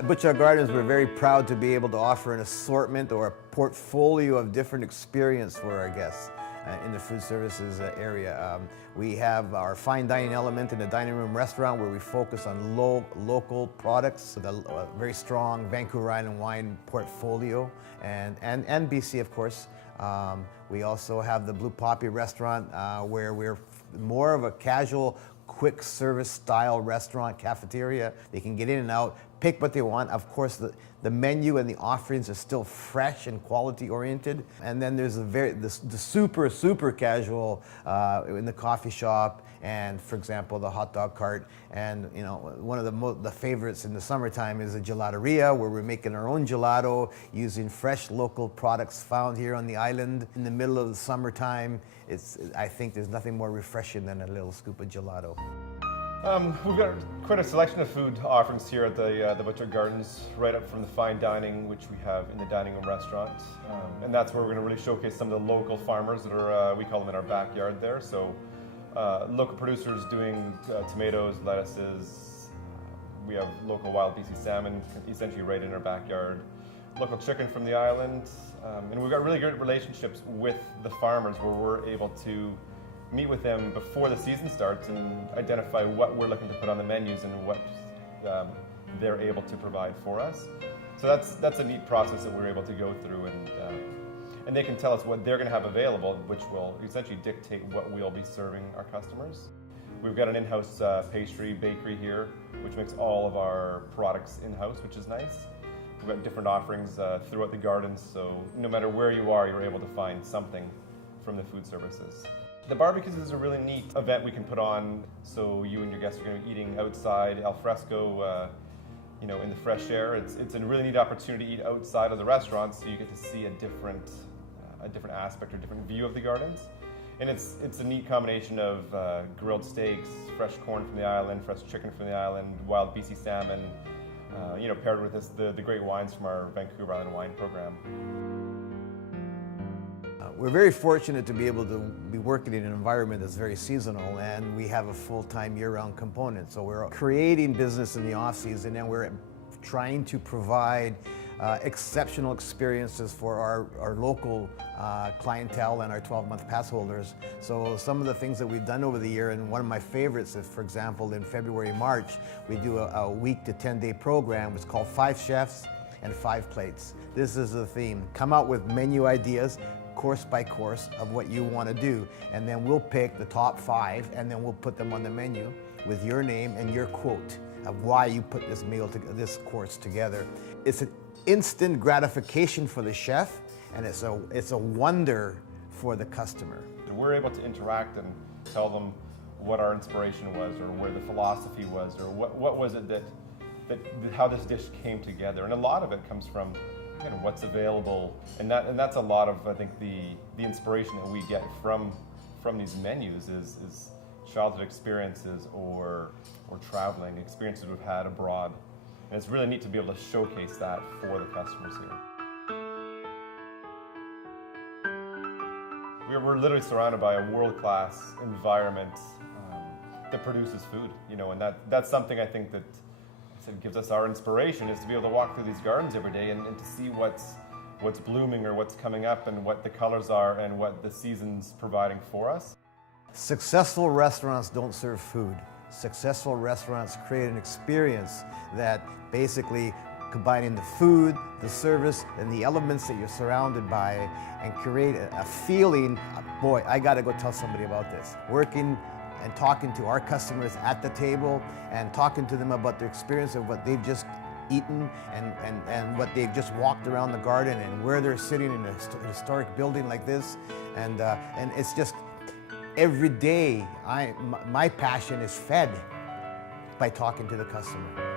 At Butchart Gardens, we're very proud to be able to offer an assortment or a portfolio of different experience for our guests in the food services area. We have our fine dining element in the dining room restaurant where we focus on local products with a very strong Vancouver Island wine portfolio and BC, of course. We also have the Blue Poppy restaurant where we're more of a casual, quick service style restaurant cafeteria. They can get in and out, pick what they want. Of course, the menu and the offerings are still fresh and quality oriented. And then there's the super casual in the coffee shop, and for example, the hot dog cart. And you know, one of the favorites in the summertime is a gelateria, where we're making our own gelato using fresh local products found here on the island in the middle of the summertime. I think there's nothing more refreshing than a little scoop of gelato. We've got quite a selection of food offerings here at the Butchart Gardens, right up from the fine dining, which we have in the dining room restaurant. And that's where we're going to really showcase some of the local farmers that are, we call them in our backyard there. So local producers doing tomatoes, lettuces. We have local wild BC salmon, essentially right in our backyard. Local chicken from the island. And we've got really good relationships with the farmers where we're able to meet with them before the season starts and identify what we're looking to put on the menus and what they're able to provide for us. So that's a neat process that we're able to go through, and they can tell us what they're going to have available, which will essentially dictate what we'll be serving our customers. We've got an in-house pastry bakery here, which makes all of our products in-house, which is nice. We've got different offerings throughout the gardens, so no matter where you are, you're able to find something from the food services. The barbecues is a really neat event we can put on, so you and your guests are going to be eating outside, al fresco, you know, in the fresh air. It's a really neat opportunity to eat outside of the restaurant, so you get to see a different aspect or different view of the gardens. And it's a neat combination of grilled steaks, fresh corn from the island, fresh chicken from the island, wild BC salmon, you know, paired with the great wines from our Vancouver Island wine program. We're very fortunate to be able to be working in an environment that's very seasonal, and we have a full-time year-round component. So we're creating business in the off-season, and we're trying to provide exceptional experiences for our local clientele and our 12-month pass holders. So some of the things that we've done over the year, and one of my favorites is, for example, in February, March, we do a week to 10-day program. It's called 5 Chefs and 5 Plates. This is the theme. Come out with menu ideas, course by course, of what you want to do, and then we'll pick the top 5 and then we'll put them on the menu with your name and your quote of why you put this course together. It's an instant gratification for the chef, and it's a wonder for the customer. We're able to interact and tell them what our inspiration was, or where the philosophy was, or what was it that how this dish came together. And a lot of it comes from what's available, and that's a lot of, I think, the inspiration that we get from these menus is childhood experiences or traveling experiences we've had abroad, and it's really neat to be able to showcase that for the customers here. We're literally surrounded by a world-class environment that produces food, you know, and that's something I think that gives us our inspiration, is to be able to walk through these gardens every day and to see what's blooming or what's coming up and what the colors are and what the season's providing for us. Successful restaurants don't serve food. Successful restaurants create an experience that basically combining the food, the service, and the elements that you're surrounded by, and create a feeling, boy, I gotta go tell somebody about this. Working and talking to our customers at the table and talking to them about their experience of what they've just eaten and what they've just walked around the garden and where they're sitting in a historic building like this. And it's just every day, my passion is fed by talking to the customer.